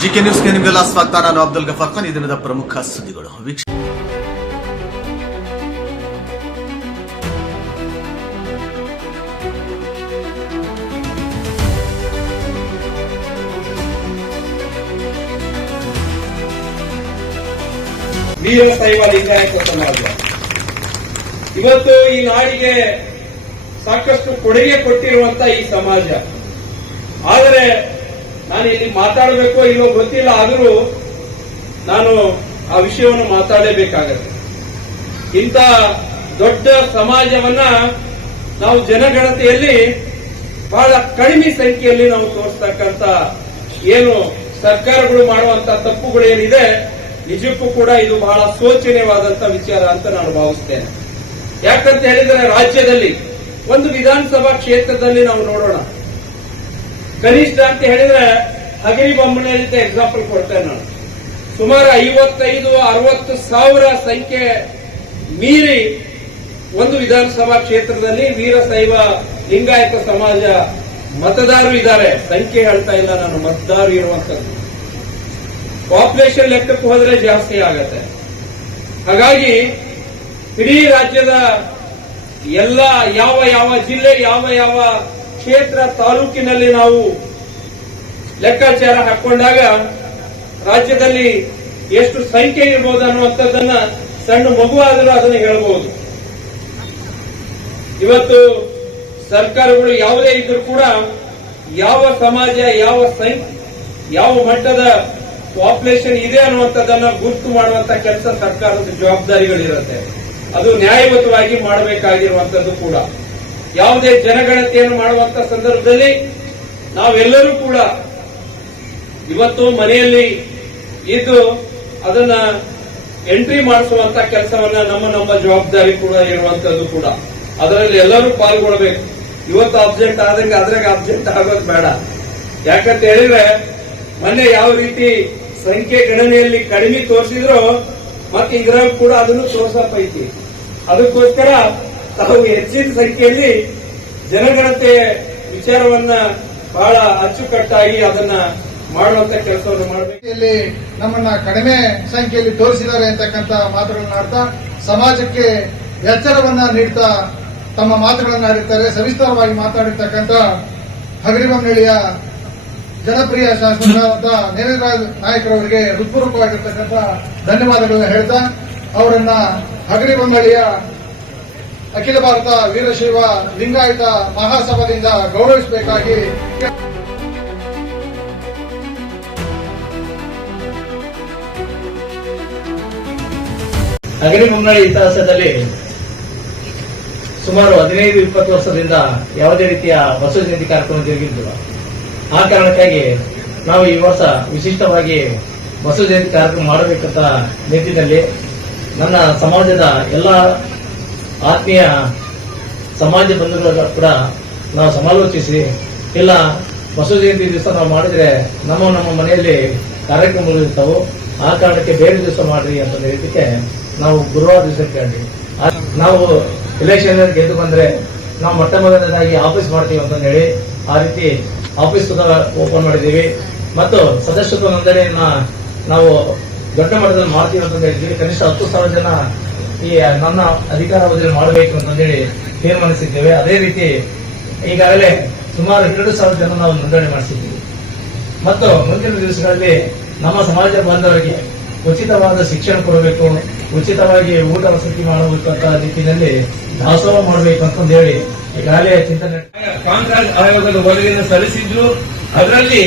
GK ನ್ಯೂಸ್ಗೆ ನಿಮಗೆಲ್ಲ ಸ್ವಾಗತ. ನಾನು ಅಬ್ದುಲ್ ಗಫಾರ್ ಖಾನ್. ಈ ದಿನದ ಪ್ರಮುಖ ಸುದ್ದಿಗಳು. ಇವತ್ತು ಈ ನಾಡಿಗೆ ಸಾಕಷ್ಟು ಕೊಡುಗೆ ಕೊಟ್ಟಿರುವಂತ ಈ ಸಮಾಜ. ಆದರೆ ನಾನು ಇಲ್ಲಿ ಮಾತಾಡಬೇಕೋ ಇಲ್ಲೋ ಗೊತ್ತಿಲ್ಲ, ಆದರೂ ನಾನು ಆ ವಿಷಯವನ್ನು ಮಾತಾಡಲೇಬೇಕಾಗತ್ತೆ. ಇಂಥ ದೊಡ್ಡ ಸಮಾಜವನ್ನ ನಾವು ಜನಗಣತಿಯಲ್ಲಿ ಬಹಳ ಕಡಿಮೆ ಸಂಖ್ಯೆಯಲ್ಲಿ ನಾವು ತೋರಿಸ್ತಕ್ಕಂಥ ಏನು ಸರ್ಕಾರಗಳು ಮಾಡುವಂತ ತಪ್ಪುಗಳು ಏನಿದೆ ನಿಜಕ್ಕೂ ಕೂಡ ಇದು ಬಹಳ ಶೋಚನೀಯವಾದಂತ ವಿಚಾರ ಅಂತ ನಾನು ಭಾವಿಸ್ತೇನೆ. ಯಾಕಂತ ಹೇಳಿದರೆ ರಾಜ್ಯದಲ್ಲಿ ಒಂದು ವಿಧಾನಸಭಾ ಕ್ಷೇತ್ರದಲ್ಲಿ ನಾವು ನೋಡೋಣ. ಕನಿಷ್ಠ ಅಂತ ಹೇಳಿದ್ರೆ ಹಗರಿ ಬೊಮ್ಮನೆ ಅಂತ ಎಕ್ಸಾಂಪಲ್ ಕೊಡ್ತೇನೆ ನಾನು. ಸುಮಾರು ಐವತ್ತೈದು, ಅರವತ್ತು ಸಾವಿರ ಸಂಖ್ಯೆ ಮೀರಿ ಒಂದು ವಿಧಾನಸಭಾ ಕ್ಷೇತ್ರದಲ್ಲಿ ವೀರಶೈವ ಲಿಂಗಾಯತ ಸಮಾಜ ಮತದಾರರು ಇದ್ದಾರೆ. ಸಂಖ್ಯೆ ಹೇಳ್ತಾ ಇಲ್ಲ ನಾನು, ಮತದಾರರು ಇರುವಂತದ್ದು ಪಾಪ್ಯುಲೇಷನ್ ಲೆಕ್ಕಕ್ಕೆ ಹೋದ್ರೆ ಜಾಸ್ತಿ ಆಗತ್ತೆ. ಹಾಗಾಗಿ ಇಡೀ ರಾಜ್ಯದ ಎಲ್ಲ ಯಾವ ಯಾವ ಜಿಲ್ಲೆ, ಯಾವ ಯಾವ ಕ್ಷೇತ್ರ ತಾಲೂಕಿನಲ್ಲಿ ನಾವು ಲೆಕ್ಕಾಚಾರ ಹಾಕೊಂಡಾಗ ರಾಜ್ಯದಲ್ಲಿ ಎಷ್ಟು ಸಂಖ್ಯೆ ಇರಬಹುದು ಅನ್ನುವಂಥದ್ದನ್ನ ಸಣ್ಣ ಮಗು ಆದರೂ ಅದನ್ನು ಹೇಳಬಹುದು ಇವತ್ತು ಸರ್ಕಾರಗಳು ಯಾವುದೇ ಇದ್ರೂ ಕೂಡ ಯಾವ ಸಮಾಜ, ಯಾವ ಸಂಖ್ಯೆ ಯಾವ ಮಟ್ಟದ ಪಾಪ್ಯುಲೇಷನ್ ಇದೆ ಅನ್ನುವಂಥದ್ದನ್ನ ಗುರುತು ಮಾಡುವಂತ ಕೆಲಸ ಸರ್ಕಾರದ ಜವಾಬ್ದಾರಿಗಳಿರುತ್ತೆ. ಅದು ನ್ಯಾಯಬದ್ಧವಾಗಿ ಮಾಡಬೇಕಾಗಿರುವಂತದ್ದು ಕೂಡ. ಯಾವುದೇ ಜನಗಣತಿಯನ್ನು ಮಾಡುವಂತ ಸಂದರ್ಭದಲ್ಲಿ ನಾವೆಲ್ಲರೂ ಕೂಡ ಇವತ್ತು ಮನೆಯಲ್ಲಿ ಇದ್ದು ಅದನ್ನ ಎಂಟ್ರಿ ಮಾಡಿಸುವಂತ ಕೆಲಸವನ್ನ ನಮ್ಮ ನಮ್ಮ ಜವಾಬ್ದಾರಿ ಕೂಡ ಇರುವಂತದ್ದು ಕೂಡ. ಅದರಲ್ಲಿ ಎಲ್ಲರೂ ಪಾಲ್ಗೊಳ್ಬೇಕು. ಇವತ್ತು ಅಬ್ಸೆಂಟ್ ಆದಂಗೆ ಅದ್ರಾಗ ಅಬ್ಸೆಂಟ್ ಆಗೋದು ಬೇಡ. ಯಾಕಂತ ಹೇಳಿದ್ರೆ ಮೊನ್ನೆ ಯಾವ ರೀತಿ ಸಂಖ್ಯೆ ಗಣನೆಯಲ್ಲಿ ಕಡಿಮೆ ತೋರಿಸಿದ್ರು ಮತ್ತೆ ಇದ್ರಾಗ ಕೂಡ ಅದನ್ನು ತೋರ್ಸಪ್ಪ ಐತಿ ಅದಕ್ಕೋಸ್ಕರ ತಾವು ಹೆಚ್ಚಿನ ಸಂಖ್ಯೆಯಲ್ಲಿ ಜನಗಣತೆ ವಿಚಾರವನ್ನ ಬಹಳ ಅಚ್ಚುಕಟ್ಟಾಗಿ ಅದನ್ನ ಮಾಡುವಂತ ಕೆಲಸವನ್ನು ಮಾಡಬೇಕು. ಇಲ್ಲಿ ನಮ್ಮನ್ನ ಕಡಿಮೆ ಸಂಖ್ಯೆಯಲ್ಲಿ ತೋರಿಸಿದ್ದಾರೆ ಅಂತಕ್ಕಂಥ ಮಾತುಗಳನ್ನ ಆಡ್ತಾ ಸಮಾಜಕ್ಕೆ ಎಚ್ಚರವನ್ನ ನೀಡ್ತಾ ತಮ್ಮ ಮಾತುಗಳನ್ನ ಆಡಿರ್ತಾರೆ, ಸವಿಸ್ತಾರವಾಗಿ ಮಾತಾಡಿರ್ತಕ್ಕಂಥ ಹಗರಿಮಂಗಳಿಯ ಜನಪ್ರಿಯ ಶಾಸಕರಾದ ನೇರರಾಜ್ ನಾಯಕರವರಿಗೆ ಹೃತ್ಪೂರ್ವಕವಾಗಿರ್ತಕ್ಕಂಥ ಧನ್ಯವಾದಗಳನ್ನ ಹೇಳ್ತಾ ಅವರನ್ನ ಹಗರಿಬೊಮ್ಮನಹಳ್ಳಿಯ ಅಖಿಲ ಭಾರತ ವೀರಶೈವ ಲಿಂಗಾಯತ ಮಹಾಸಭಾದಿಂದ ಗೌರವಿಸಬೇಕಾಗಿ ಅಗಲಿ ಮುನ್ನಡಿ ಇತಿಹಾಸದಲ್ಲಿ ಸುಮಾರು ಹದಿನೈದು, ಇಪ್ಪತ್ತು ವರ್ಷದಿಂದ ಯಾವುದೇ ರೀತಿಯ ಬಸವ ಜಯಂತಿ ಕಾರ್ಯಕ್ರಮ ಜರುಗಿದ್ದಿಲ್ಲ ಆ ಕಾರಣಕ್ಕಾಗಿ ನಾವು ಈ ವರ್ಷ ವಿಶಿಷ್ಟವಾಗಿ ಬಸವ ಜಯಂತಿ ಕಾರ್ಯಕ್ರಮ ಮಾಡಬೇಕಂತ ನಿಟ್ಟಿನಲ್ಲಿ ನನ್ನ ಸಮಾಜದ ಎಲ್ಲ ಆತ್ಮೀಯ ಸಮಾಜ ಬಂಧುಗಳ ಕೂಡ ನಾವು ಸಮಾಲೋಚಿಸಿ, ಇಲ್ಲ ಬಸವ ಜಯಂತಿ ದಿವಸ ನಾವು ಮಾಡಿದ್ರೆ ನಮ್ಮ ನಮ್ಮ ಮನೆಯಲ್ಲಿ ಕಾರ್ಯಕ್ರಮಗಳು ಇರ್ತಾವು ಆ ಕಾರಣಕ್ಕೆ ಬೇರೆ ದಿವಸ ಮಾಡ್ರಿ ಅಂತ ಹೇಳಿದಕ್ಕೆ ನಾವು ಗುರುವಾರ ದಿವಸ ಕೇಳಿ ನಾವು ಇಲೆಕ್ಷನ್ ಗೆದ್ದು ಬಂದ್ರೆ ನಾವು ಮೊಟ್ಟ ಮೊದಲನೇದಾಗಿ ಆಫೀಸ್ ಮಾಡ್ತೀವಿ ಅಂತ ಹೇಳಿ ಆ ರೀತಿ ಆಫೀಸ್ ಓಪನ್ ಮಾಡಿದ್ದೀವಿ. ಮತ್ತು ಸದಸ್ಯತ್ವ ನೋಂದಣಿಯನ್ನ ನಾವು ದೊಡ್ಡ ಮಟ್ಟದಲ್ಲಿ ಮಾಡ್ತೀವಿ ಅಂತ ಹೇಳಿದ್ವಿ ಕನಿಷ್ಠ ಹತ್ತು ಸಾವಿರ ಜನ ಈ ನನ್ನ ಅಧಿಕಾರಾವಧಿಯಲ್ಲಿ ಮಾಡಬೇಕು ಅಂತಂದೇಳಿ ತೀರ್ಮಾನಿಸಿದ್ದೇವೆ. ಅದೇ ರೀತಿ ಈಗಾಗಲೇ ಸುಮಾರು ಎರಡು ಸಾವಿರ ಜನ ನಾವು ನೋಂದಣಿ ಮಾಡಿಸಿದ್ದೀವಿ. ಮತ್ತು ಮುಂದಿನ ದಿವಸಗಳಲ್ಲಿ ನಮ್ಮ ಸಮಾಜ ಬಾಂಧವರಿಗೆ ಉಚಿತವಾದ ಶಿಕ್ಷಣ ಕೊಡಬೇಕು, ಉಚಿತವಾಗಿ ಊಟ ವಸತಿ ಮಾಡಬೇಕಂತ ಅಂತ ನಿಟ್ಟಿನಲ್ಲಿ ದಾಸೋಹ ಮಾಡಬೇಕು ಅಂತಂದೇಳಿ ಈಗಾಗಲೇ ಚಿಂತನೆ ಕಾಂಗ್ರೆಸ್ ಆಯೋಗದ ವರದಿಯನ್ನು ಸಲ್ಲಿಸಿದ್ರು ಅದರಲ್ಲಿ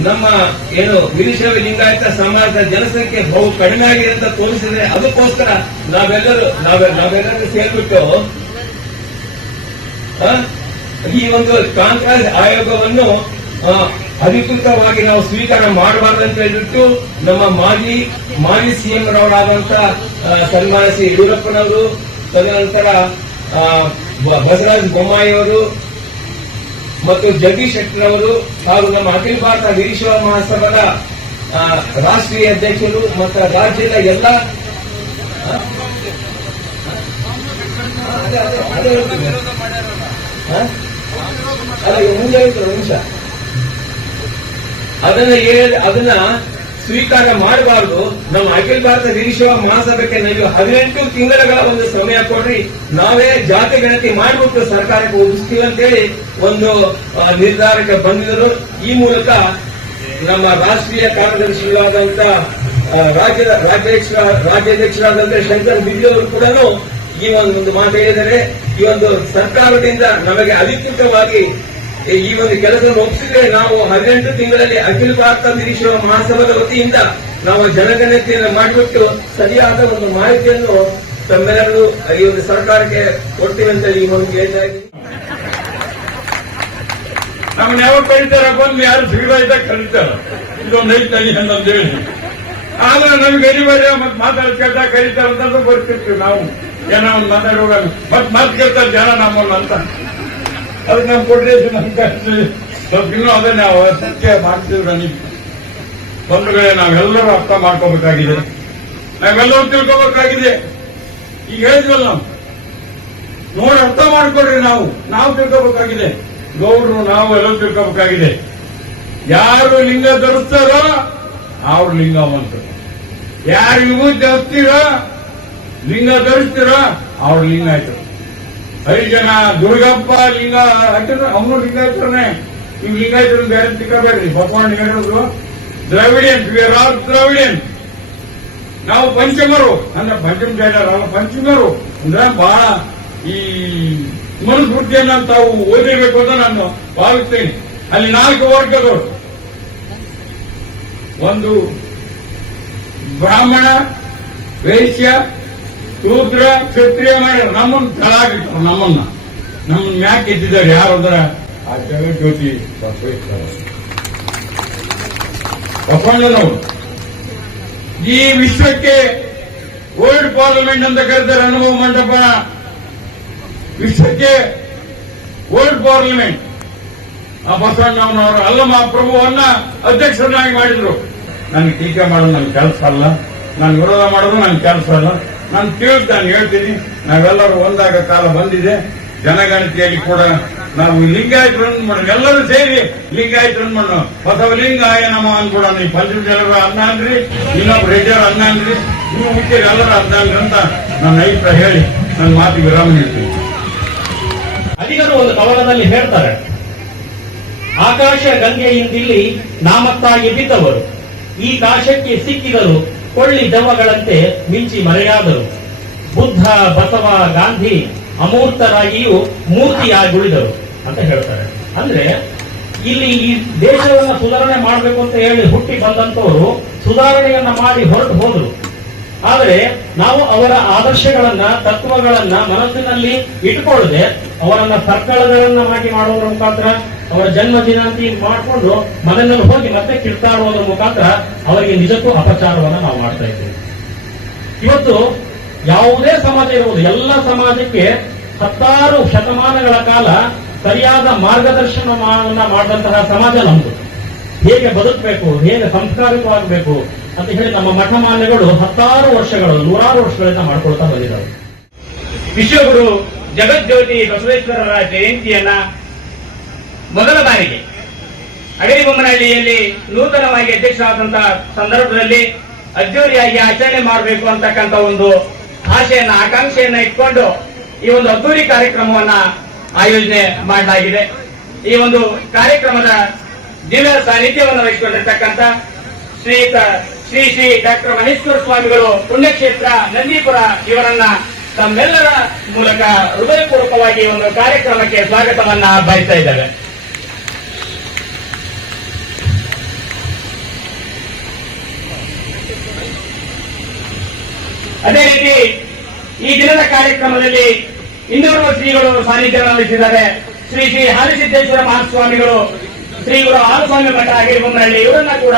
ನಮ್ಮ ಏನು ವೀರಶೈವ ಲಿಂಗಾಯತ ಸಮಾಜದ ಜನಸಂಖ್ಯೆ ಬಹು ಕಡಿಮೆ ಆಗಿದೆ ಅಂತ ತೋರಿಸಿದ್ರೆ ಅದಕ್ಕೋಸ್ಕರ ನಾವೆಲ್ಲರೂ ನಾವೆ- ನಾವೆಲ್ಲರೂ ಸೇರ್ಬಿಟ್ಟು ಈ ಒಂದು ಕಾಂಗ್ರೆಸ್ ಆಯೋಗವನ್ನು ಅಧಿಕೃತವಾಗಿ ನಾವು ಸ್ವೀಕಾರ ಮಾಡಬಾರ್ದು ಅಂತ ಹೇಳ್ಬಿಟ್ಟು ನಮ್ಮ ಮಾಜಿ ಮಾಜಿ ಸಿಎಂ ರವರಾದಂತ ಸನ್ಮಾನ ಯಡಿಯೂರಪ್ಪನವರು, ತದನಂತರ ಬಸವರಾಜ ಬೊಮ್ಮಾಯಿ ಅವರು ಮತ್ತು ಜಗದೀಶ್ ಶೆಟ್ಟರ್ ಅವರು ಹಾಗೂ ನಮ್ಮ ಅಖಿಲ ಭಾರತ ವೀರಶೈವ ಮಹಾಸಭಾದ ರಾಷ್ಟ್ರೀಯ ಅಧ್ಯಕ್ಷರು ಮತ್ತು ರಾಜ್ಯದ ಎಲ್ಲ ಆ? ಅದೇ, ಅದೇ, ಅದೇ ಹೇಳ್ತೀನಿ. ಆ? ಅಲ್ಲ, ಈಗ ಮುಂದೆ ಹೇಳ್ತಾರೆ, ನಿಮಿಷ ಅದನ್ನ ಅದನ್ನ ಸ್ವೀಕಾರ ಮಾಡಬಾರದು. ನಮ್ಮ ಅಖಿಲ ಭಾರತ ವೀರಶೈವ ಮಹಾಸಭೆಗೆ ನೀವು ಹದಿನೆಂಟು ತಿಂಗಳ ಒಂದು ಸಮಯ ಕೊಡ್ರಿ. ನಾವೇ ಜಾತಿ ಗಣತಿ ಮಾಡಿಬಿಟ್ಟು ಸರ್ಕಾರಕ್ಕೆ ಒಪ್ಪಿಸ್ತೀವಿ ಅಂತೇಳಿ ಒಂದು ನಿರ್ಧಾರಕ್ಕೆ ಬಂದಿದ್ರು ಈ ಮೂಲಕ ನಮ್ಮ ರಾಷ್ಟ್ರೀಯ ಕಾರ್ಯದರ್ಶಿಗಳಾದಂತ ರಾಜ್ಯ ರಾಜ್ಯದ, ರಾಜ್ಯಾಧ್ಯಕ್ಷ, ರಾಜ್ಯಾಧ್ಯಕ್ಷರಾದಂತ ಶಂಕರ್ ಬಿದ್ದಿ ಅವರು ಕೂಡ ಈ ಒಂದು ಮಾತು ಹೇಳಿದರೆ ಈ ಒಂದು ಸರ್ಕಾರದಿಂದ ನಮಗೆ ಅಧಿಕೃತವಾಗಿ ಈ ಒಂದು ಕೆಲಸವನ್ನು ಒಪ್ಪಿಸಿದ್ರೆ ನಾವು ಹದಿನೆಂಟು ತಿಂಗಳಲ್ಲಿ ಅಖಿಲ ಭಾರತ ನಿರೀಕ್ಷಣ ಮಹಾಸಭಾದ ವತಿಯಿಂದ ನಾವು ಜನಗಣತಿಯನ್ನು ಮಾಡಿಬಿಟ್ಟು ಸರಿಯಾದ ಒಂದು ಮಾಹಿತಿಯನ್ನು ತಮ್ಮೆಲ್ಲರೂ ಈ ಒಂದು ಸರ್ಕಾರಕ್ಕೆ ಕೊಡ್ತೀವಿ ಅಂತ ಈ ಒಂದು ಹೇಳಿದಾಗಿ ನಮ್ಮನ್ನ ಯಾವಾಗ ಕರೀತಾರ ಬಂದು ಯಾರು ಸಿಗದ ಇದ್ದಾಗ ಕರೀತಾರ. ಇದೊಂದು ಐತಲ್ಲಿ ಅಂತ ಹೇಳಿ. ಆದ್ರೆ ನಮ್ಗೆ ಅನಿವಾರ್ಯ ಮತ್ತೆ ಮಾತಾಡ್ ಕೇಳ್ತಾ ಕರೀತಾರ ಅಂತ ಬರ್ತಿರ್ತೀವಿ ನಾವು. ಜನ ಒಂದು ಮಾತಾಡುವಾಗ ಮತ್ ಮಾತು ಕೇಳ್ತಾರೆ ಜನ ನಮ್ಮನ್ನ ಅಂತ. ಅದಕ್ಕೆ ನಮ್ಮ ಅಂತ ಕಷ್ಟ ಸ್ವಲ್ಪ ಇನ್ನೂ ಅದನ್ನ ಸತ್ಯ ಮಾಡ್ತಿದ್ರು ನನಗೆ ಬಂಧುಗಳೇ, ನಾವೆಲ್ಲರೂ ಅರ್ಥ ಮಾಡ್ಕೋಬೇಕಾಗಿದೆ. ನಾವೆಲ್ಲರೂ ತಿಳ್ಕೋಬೇಕಾಗಿದೆ. ಈಗ ಹೇಳಿದ್ವಲ್ಲ ನಾವು. ನೋಡಿ, ಅರ್ಥ ಮಾಡ್ಕೊಡ್ರಿ ನಾವು. ನಾವು ತಿಳ್ಕೋಬೇಕಾಗಿದೆ. ಗೌಡ್ರು, ನಾವು ಎಲ್ಲರೂ ತಿಳ್ಕೋಬೇಕಾಗಿದೆ. ಯಾರು ಲಿಂಗ ಧರಿಸ್ತಾರೋ, ಅವ್ರು ಲಿಂಗವಂತರು. ಯಾರು ವಿಭೂತಿ ಹಚ್ತೀರೋ ಲಿಂಗ ಧರಿಸ್ತೀರೋ, ಅವ್ರ ಲಿಂಗ ಆಯ್ತು ಐದು ಜನ ದುರ್ಗಪ್ಪ, ಲಿಂಗ ಅಂತಂದ್ರೆ ಅವನು ಲಿಂಗಾಯತರನೇ ನೀವು ಲಿಂಗಾಯತರನ್ನ ಬೇರೆ ತಿಕ್ಕಬೇಡ್ರಿ ಬಸವಣ್ಣ ಹೇಳಿದ್ರು Dravidian we are all Dravidian ನಾವು ಪಂಚಮರು. ಅಂದ್ರೆ ಪಂಚಮ ಜೈನರು ಪಂಚಮರು. ಅಂದ್ರೆ ಬಹಳ ಈ ಮನುಸ್ಮೃತಿಯನ್ನ ತಾವು ಓದಿರ್ಬೇಕು ಅಂತ ನಾನು ಭಾವಿಸ್ತೇನೆ. ಅಲ್ಲಿ ನಾಲ್ಕು ವರ್ಗದವರು. ಒಂದು ಬ್ರಾಹ್ಮಣ, ವೈಶ್ಯ ಶೂದ್ರ ಕ್ಷತ್ರಿಯ ಮಾಡ್ಯಾರ ನಮ್ಮನ್ನ ತಳಾಗಿಟ್ರು ನಮ್ಮನ್ನ. ನಮ್ಮ ಮ್ಯಾಕ್ ಎತ್ತಿದ್ದಾರೆ, ಯಾರು ಅಂದ್ರೆ ಆ ಜಗಜ್ಯೋತಿ ಬಸವಣ್ಣನವರು. ಈ ವಿಶ್ವಕ್ಕೆ ಓಲ್ಡ್ ಪಾರ್ಲಿಮೆಂಟ್ ಅಂತ ಕರೀತಾರೆ ಅನುಭವ ಮಂಟಪ. ವಿಶ್ವಕ್ಕೆ ಓಲ್ಡ್ ಪಾರ್ಲಿಮೆಂಟ್ ಆ ಅಲ್ಲ ಅಲ್ಲಮ್ಮ ಪ್ರಭುವನ್ನ ಅಧ್ಯಕ್ಷರನ್ನಾಗಿ ಮಾಡಿದ್ರು. ನನಗೆ ಟೀಕೆ ಮಾಡೋದು ನನ್ನ ಕೆಲಸ ಅಲ್ಲ. ನಾನು ವಿರೋಧ ಮಾಡೋದು ನನ್ನ ಕೆಲಸ ಅಲ್ಲ. ನಾನು ತಿಳಿದು ನಾನು ಹೇಳ್ತೀನಿ. ನಾವೆಲ್ಲರೂ ಒಂದಾಗ ಕಾಲ ಬಂದಿದೆ. ಜನಗಣತಿಯಲ್ಲಿ ಕೂಡ ನಾವು ಲಿಂಗಾಯತರನ್ನು ಮಾಡೋಣ. ಎಲ್ಲರೂ ಸೇರಿ ಲಿಂಗಾಯತರನ್ನು ಮಾಡೋಣ. ಬಸವ ಲಿಂಗಾಯ ನಮ ಅನ್ಬಿಡ ಈ ಪಂಚಮಜಲರು ಅನ್ನ ಅಂದ್ರಿ ಇನ್ನೊಬ್ರು ರೆಡ್ಡಿಯವರು ಅನ್ನ ಅಂದ್ರಿ ಇನ್ನು ಮುಖ್ಯ ಎಲ್ಲರೂ ಅನ್ನ ಅಂತ ನನ್ನ ಅಭಿಪ್ರಾಯ ಹೇಳಿ ನನ್ನ ಮಾತು ವಿರಾಮ ನೀಡ್ತೀನಿ. ಅಧಿಕರು ಒಂದು ಕವನದಲ್ಲಿ ಹೇಳ್ತಾರೆ, ಆಕಾಶ ಗಂಗೆಯಿಂದಿಲ್ಲಿ ನಾಮತ್ತಾಗಿ ಬಿದ್ದವರು. ಈ ಕಾಶಕ್ಕೆ ಸಿಕ್ಕಿದರು ಕೊಳ್ಳಿ ದವಗಳಂತೆ ಮಿಂಚಿ ಮರೆಯಾದರು. ಬುದ್ಧ, ಬಸವ, ಗಾಂಧಿ ಅಮೂರ್ತರಾಗಿಯೂ ಮೂರ್ತಿಯಾಗಿ ಉಳಿದರು ಅಂತ ಹೇಳ್ತಾರೆ. ಅಂದ್ರೆ ಇಲ್ಲಿ ಈ ದೇಶವನ್ನ ಸುಧಾರಣೆ ಮಾಡಬೇಕು ಅಂತ ಹೇಳಿ ಹುಟ್ಟಿ ಬಂದಂತವರು ಸುಧಾರಣೆಯನ್ನ ಮಾಡಿ ಹೊರಟು ಹೋದರು. ಆದರೆ ನಾವು ಅವರ ಆದರ್ಶಗಳನ್ನ, ತತ್ವಗಳನ್ನ ಮನಸ್ಸಿನಲ್ಲಿ ಇಟ್ಕೊಳ್ಳದೆ ಅವರನ್ನ ಸರ್ಕಳಗಳನ್ನ ಮಾಡಿ ಮಾಡುವುದರ ಮುಖಾಂತರ ಅವರ ಜನ್ಮ ದಿನಾಂತಿ ಮಾಡಿಕೊಂಡು ಮನೆಯಲ್ಲಿ ಹೋಗಿ ಮತ್ತೆ ಕಿರ್ತಾಡುವುದರ ಮುಖಾಂತರ ಅವರಿಗೆ ನಿಜಕ್ಕೂ ಅಪಚಾರವನ್ನು ನಾವು ಮಾಡ್ತಾ ಇದ್ದೇವೆ. ಇವತ್ತು ಯಾವುದೇ ಸಮಾಜ ಇರಬಹುದು ಎಲ್ಲ ಸಮಾಜಕ್ಕೆ ಹತ್ತಾರು ಶತಮಾನಗಳ ಕಾಲ ಸರಿಯಾದ ಮಾರ್ಗದರ್ಶನವನ್ನ ಮಾಡಿದಂತಹ ಸಮಾಜ ನಮ್ದು. ಹೇಗೆ ಬದುಕಬೇಕು, ಹೇಗೆ ಸಂಸ್ಕಾರಿತವಾಗಬೇಕು ಅಂತ ಹೇಳಿ ನಮ್ಮ ಮಠಮಾನ್ಯಗಳು ಹತ್ತಾರು ವರ್ಷಗಳು, ನೂರಾರು ವರ್ಷಗಳಿಂದ ಮಾಡ್ಕೊಳ್ತಾ ಬಂದಿದ್ದಾರೆ ವಿಶ್ವಗುರು ಜಗಜ್ಯೋತಿ ಬಸವೇಶ್ವರರ ಜಯಂತಿಯನ್ನ ಮೊದಲ ಬಾರಿಗೆ ಅಗಡಿಬೊಮ್ಮನಹಳ್ಳಿಯಲ್ಲಿ ನೂತನವಾಗಿ ಅಧ್ಯಕ್ಷರಾದಂತಹ ಸಂದರ್ಭದಲ್ಲಿ ಅದ್ದೂರಿಯಾಗಿ ಆಚರಣೆ ಮಾಡಬೇಕು ಅಂತಕ್ಕಂಥ ಒಂದು ಆಶೆಯನ್ನ, ಆಕಾಂಕ್ಷೆಯನ್ನ ಇಟ್ಕೊಂಡು ಈ ಒಂದು ಅದ್ದೂರಿ ಕಾರ್ಯಕ್ರಮವನ್ನ ಆಯೋಜನೆ ಮಾಡಲಾಗಿದೆ. ಈ ಒಂದು ಕಾರ್ಯಕ್ರಮದ ದಿವ್ಯ ಸಾನ್ನಿಧ್ಯವನ್ನು ವಹಿಸಿಕೊಂಡಿರ್ತಕ್ಕಂಥ ಶ್ರೀಯುತ ಶ್ರೀ ಶ್ರೀ ಡಾಕ್ಟರ್ ಮಹೇಶ್ವರ ಸ್ವಾಮಿಗಳು ಪುಣ್ಯಕ್ಷೇತ್ರ ನಂದೀಪುರ ಇವರನ್ನ ತಮ್ಮೆಲ್ಲರ ಮೂಲಕ ಹೃದಯಪೂರ್ವಕವಾಗಿ ಒಂದು ಕಾರ್ಯಕ್ರಮಕ್ಕೆ ಸ್ವಾಗತವನ್ನ ಬಯಸ್ತಾ ಇದ್ದೇವೆ. ಅದೇ ರೀತಿ ಈ ದಿನದ ಕಾರ್ಯಕ್ರಮದಲ್ಲಿ ಇನ್ನೂರು ಶ್ರೀಗಳು ಸಾನ್ನಿಧ್ಯ ವಹಿಸಿದ್ದಾರೆ. ಶ್ರೀ ಶ್ರೀ ಹಾಲಿಸಿದ್ದೇಶ್ವರ ಮಹಾಸ್ವಾಮಿಗಳು, ಶ್ರೀ ಗುರು ಹಾಲಸ್ವಾಮಿ ಮಠ ಆಗಿರ್ಬೊಮ್ಮನಹಳ್ಳಿ ಇವರನ್ನ ಕೂಡ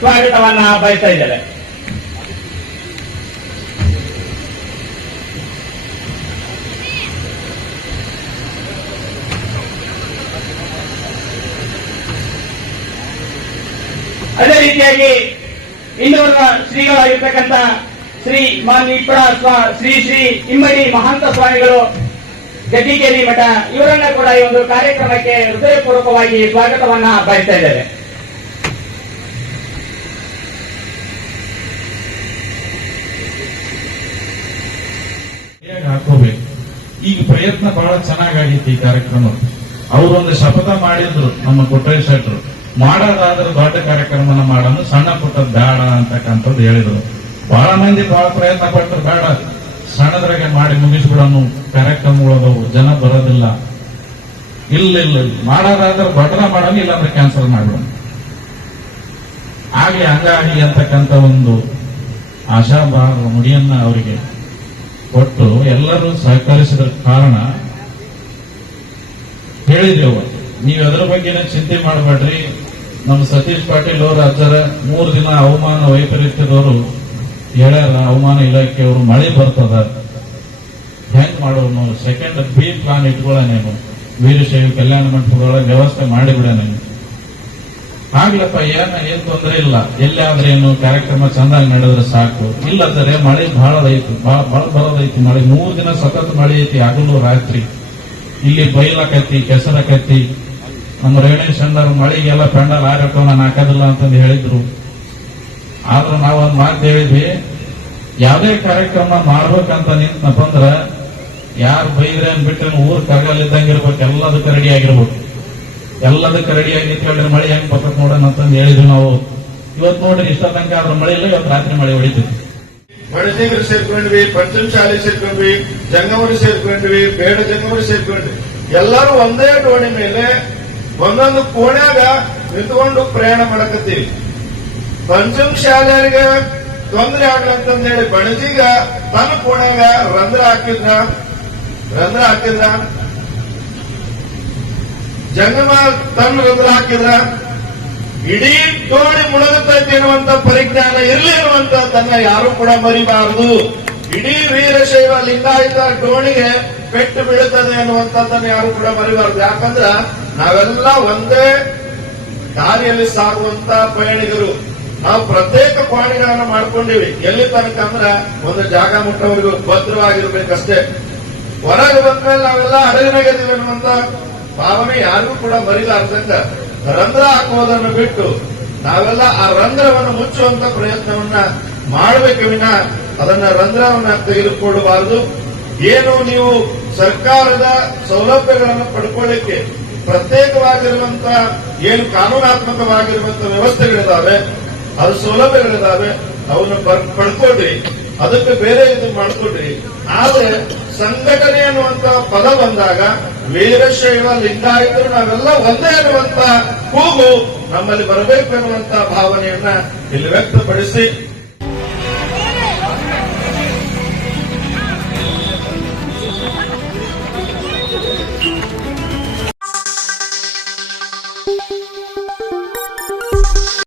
ಸ್ವಾಗತವನ್ನ ಬಯಸ್ತಾ ಇದ್ದಾರೆ ಅದೇ ರೀತಿಯಾಗಿ ಇನ್ನೂರ ಶ್ರೀಗಳಾಗಿರ್ತಕ್ಕಂಥ ಶ್ರೀ ಮಾನ್ವಿಪುರ ಶ್ರೀ ಶ್ರೀ ಇಮ್ಮಡಿ ಮಹಾಂತ ಸ್ವಾಮಿಗಳು ಗದ್ದಿಗೇರಿ ಮಠ, ಇವರನ್ನ ಕೂಡ ಈ ಒಂದು ಕಾರ್ಯಕ್ರಮಕ್ಕೆ ಹೃದಯಪೂರ್ವಕವಾಗಿ ಸ್ವಾಗತವನ್ನ ಬಯಸ್ತಾ ಇದ್ದೇವೆ. ಹಾಕೋಬೇಕು. ಈಗ ಪ್ರಯತ್ನ ಬಹಳ ಚೆನ್ನಾಗಾಗಿತ್ತು ಈ ಕಾರ್ಯಕ್ರಮ. ಅವರೊಂದು ಶಪಥ ಮಾಡಿದ್ರು ನಮ್ಮ ಕೊಟ್ರೇಶ್ ಶೆಟ್ರು. ಮಾಡೋದಾದ್ರೆ ದೊಡ್ಡ ಕಾರ್ಯಕ್ರಮನ ಮಾಡೋದು ಸಣ್ಣ ಪುಟ್ಟ ಬೇಡ ಅಂತಕ್ಕಂಥದ್ದು ಹೇಳಿದ್ರು. ಬಹಳ ಮಂದಿ ಬಹಳ ಪ್ರಯತ್ನ ಪಟ್ಟರು, ಬೇಡ. ಸಣ್ಣದ್ರಾಗೆ ಮಾಡಿ ಮುಗಿಸ್ಬಿಡೋನು ಕಾರ್ಯಕ್ರಮಗಳದವು ಜನ ಬರೋದಿಲ್ಲ. ಇಲ್ಲ ಇಲ್ಲ. ಮಾಡೋದಾದ್ರೆ ದೊಡ್ಡದ ಮಾಡೋಣ ಇಲ್ಲಾಂದ್ರೆ ಕ್ಯಾನ್ಸಲ್ ಮಾಡೋಣ ಆಗ್ಲಿ ಹಂಗಾಗಿ ಅಂತಕ್ಕಂಥ ಒಂದು ಆಶಾಭಾವ ನುಡಿಯನ್ನ ಅವರಿಗೆ ಕೊಟ್ಟು ಎಲ್ಲರೂ ಸಹಕರಿಸಿದ ಕಾರಣ ಹೇಳಿದೆವು ನೀವು ಅದರ ಬಗ್ಗೆನೇ ಚಿಂತೆ ಮಾಡಬೇಡ್ರಿ. ನಮ್ಮ ಸತೀಶ್ ಪಾಟೀಲ್ ಅವರು ಅಜ್ಜರ ಮೂರು ದಿನ ಅವಮಾನ ವೈಪರೀತ್ಯದವರು ಹೇಳ್ಯಾರ ಹವಾಮಾನ ಇಲಾಖೆಯವರು ಮಳೆ ಬರ್ತದ, ಹೆಂಗ್ ಮಾಡೋನು ಸೆಕೆಂಡ್ ಬಿ ಪ್ಲಾನ್ ಇಟ್ಕೊಳ್ಳೇನು ವೀರಶೈವ ಕಲ್ಯಾಣ ಮಂಟಪದೊಳಗೆ ವ್ಯವಸ್ಥೆ ಮಾಡಿಬಿಡೋಣ ಆಗ್ಲಪ್ಪ, ಏನ, ಏನ್ ತೊಂದರೆ ಇಲ್ಲ. ಎಲ್ಲಾದ್ರೆ ಏನು ಕಾರ್ಯಕ್ರಮ ಚಂದಾಗಿ ನಡೆದ್ರೆ ಸಾಕು. ಇಲ್ಲದರೆ ಮಳೆ ಬಹಳ ಐತಿ ಬಹಳ ಬರೋದೈತಿ ಮಳೆ. ಮೂರು ದಿನ ಸತತ ಮಳೆ ಐತಿ ಹಗಲು ರಾತ್ರಿ. ಇಲ್ಲಿ ಬೈಲಕತ್ತಿ, ಕೆಸರಕತ್ತಿ. ನಮ್ಮ ರೇಣೇಶ್ ಚಂದ್ರ ಮಳೆಗೆಲ್ಲ ಪೆಂಡಲ್ ನಾನು ಹಾಕೋದಿಲ್ಲ ಅಂತಂದು ಹೇಳಿದ್ರು. ಆದ್ರೂ ನಾವು ಒಂದು ಮಾತು ಹೇಳಿದ್ವಿ ಯಾವುದೇ ಕಾರ್ಯಕ್ರಮ ಮಾಡ್ಬೇಕಂತ ನಿಂತನಪ್ಪ ಅಂದ್ರ ಯಾರು ಬೈದ್ರೆ ಬಿಟ್ಟರೆ ಊರ್ ಕರಗಲ್ಲಿದ್ದಂಗೆ ಇರ್ಬೇಕು. ಎಲ್ಲದಕ್ಕೆ ರೆಡಿ ಆಗಿರ್ಬೇಕು. ಎಲ್ಲದಕ್ಕೆ ರೆಡಿ ಆಗಿ ಹೇಳಿದ್ರೆ ಮಳೆ ಹೆಂಗ್ ಬರ್ತದೆ ನೋಡೋಣ ಅಂತಂದು ಹೇಳಿದ್ವಿ ನಾವು. ಇವತ್ತು ನೋಡ್ರಿ ಇಷ್ಟ ತನಕ ಆದ್ರೆ ಮಳೆ ಇಲ್ಲ ಇವತ್ತು ರಾತ್ರಿ ಮಳೆ ಹೊಡಿತೀವಿ ಬಡಸಿಗರು ಸೇರ್ಕೊಂಡ್ವಿ ಪಂಚಮಶಾಲೆ ಸೇರ್ಕೊಂಡ್ವಿ, ಜಂಗಮರು ಸೇರ್ಕೊಂಡ್ವಿ, ಬೇಡ ಜಂಗಮರು ಸೇರ್ಕೊಂಡ್ವಿ. ಎಲ್ಲರೂ ಒಂದೇ ಡೋಣಿ ಮೇಲೆ ಒಂದೊಂದು ಕೋಣ್ಯಾಗ ನಿಂತ್ಕೊಂಡು ಪ್ರಯಾಣ ಮಾಡಕತ್ತೀವಿ. ಪಂಚಮ ಶಾಲೆಯರಿಗೆ ತೊಂದರೆ ಆಗ್ಲಂತಂದ ಹೇಳಿ ಬಣಜಿಗ ತನ್ನ ಕೋಣೆಗ ರಂಧ್ರ ಹಾಕಿದ್ರ. ರಂಧ್ರ ಹಾಕಿದ್ರ? ಜಂಗಮ ತನ್ನ ರಂಧ್ರ ಹಾಕಿದ್ರ. ಇಡೀ ತೋಡಿ ಮುಳುಗುತ್ತೈತಿ ಎನ್ನುವಂತ ಪರಿಜ್ಞಾನ ಇರಲಿರುವಂತ ಅನ್ನುವಂತ ತನ್ನ ಯಾರು ಕೂಡ ಮರಿಬಾರದು. ಇಡೀ ವೀರಶೈವ ಲಿಂಗಾಯಿತ ಟೋಣಿಗೆ ಪೆಟ್ಟು ಬೀಳುತ್ತದೆ ತನ್ನ ಯಾರು ಕೂಡ ಮರಿಬಾರದು. ಯಾಕಂದ್ರ ನಾವೆಲ್ಲ ಒಂದೇ ದಾರಿಯಲ್ಲಿ ಸಾಗುವಂತ ಪಯಣಿಗರು. ನಾವು ಪ್ರತ್ಯೇಕ ಪಾಣಿಗಳನ್ನ ಮಾಡ್ಕೊಂಡಿವಿ. ಎಲ್ಲಿ ತನಕ ಅಂದ್ರ ಒಂದು ಜಾಗ ಮುಟ್ಟವರಿಗೂ ಭದ್ರವಾಗಿರ್ಬೇಕಷ್ಟೇ. ಹೊರಗೆ ಬಂದ್ಮೇಲೆ ನಾವೆಲ್ಲ ಅಡಗಿನಾಗಿದ್ದೀವಿ ಅನ್ನುವಂತ ಭಾವನೆ ಯಾರಿಗೂ ಕೂಡ ಮರಿಲಾರ್ದಂಗ ರಂಧ್ರ ಹಾಕುವುದನ್ನು ಬಿಟ್ಟು ನಾವೆಲ್ಲ ಆ ರಂಧ್ರವನ್ನು ಮುಚ್ಚುವಂತ ಪ್ರಯತ್ನವನ್ನ ಮಾಡಬೇಕು ವಿನ ಅದನ್ನ ರಂಧ್ರವನ್ನ ತೆಗೆದುಕೊಳ್ಳಬಾರದು ಏನು ನೀವು ಸರ್ಕಾರದ ಸೌಲಭ್ಯಗಳನ್ನು ಪಡ್ಕೊಳ್ಳಿಕ್ಕೆ ಪ್ರತ್ಯೇಕವಾಗಿರುವಂತಹ ಏನು ಕಾನೂನಾತ್ಮಕವಾಗಿರುವಂತ ವ್ಯವಸ್ಥೆಗಳಿದಾವೆ ಅದು ಸೌಲಭ್ಯಗಳಿದಾವೆ ಅವನ್ನ ಪಡ್ಕೊಡ್ರಿ ಅದಕ್ಕೆ ಬೇರೆ ಇದು ಮಾಡ್ಕೊಡ್ರಿ ಆದ್ರೆ ಸಂಘಟನೆ ಅನ್ನುವಂತ ಪದ ಬಂದಾಗ ವೀರಶೈವ ಲಿಂಗಾಯಿತರು ನಾವೆಲ್ಲ ಒಂದೇ ಅನ್ನುವಂತ ಕೂಗು ನಮ್ಮಲ್ಲಿ ಬರಬೇಕು ಅನ್ನುವಂತ ಭಾವನೆಯನ್ನ ಇಲ್ಲಿ ವ್ಯಕ್ತಪಡಿಸಿ